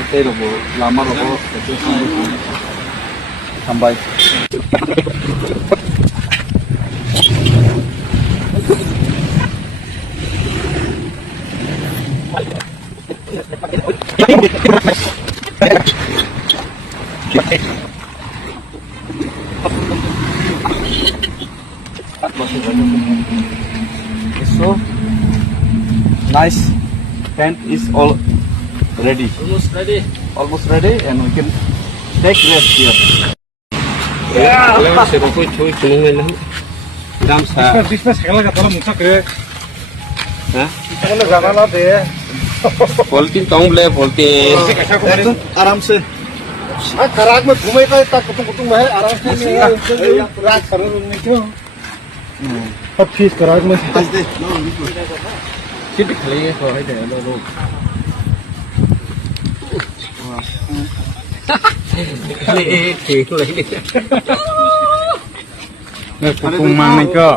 Ito robo, lama robo, ito tambay. So nice. Tent is all ready. Almost ready, and we can take rest here. Yeah. Business खेला जाता है मुझसे करे Huh? मतलब ज़्यादा ना दे पॉलिथीन कौन ले पॉलिथीन कैसा को बने आराम से. कराग में घूमे का इतना कुटुंब है आराम से रात कर में क्यों सब चीज कराग में कित खले को है दे लो खले ठीक ले เนี่ยกุงมังนี่ก็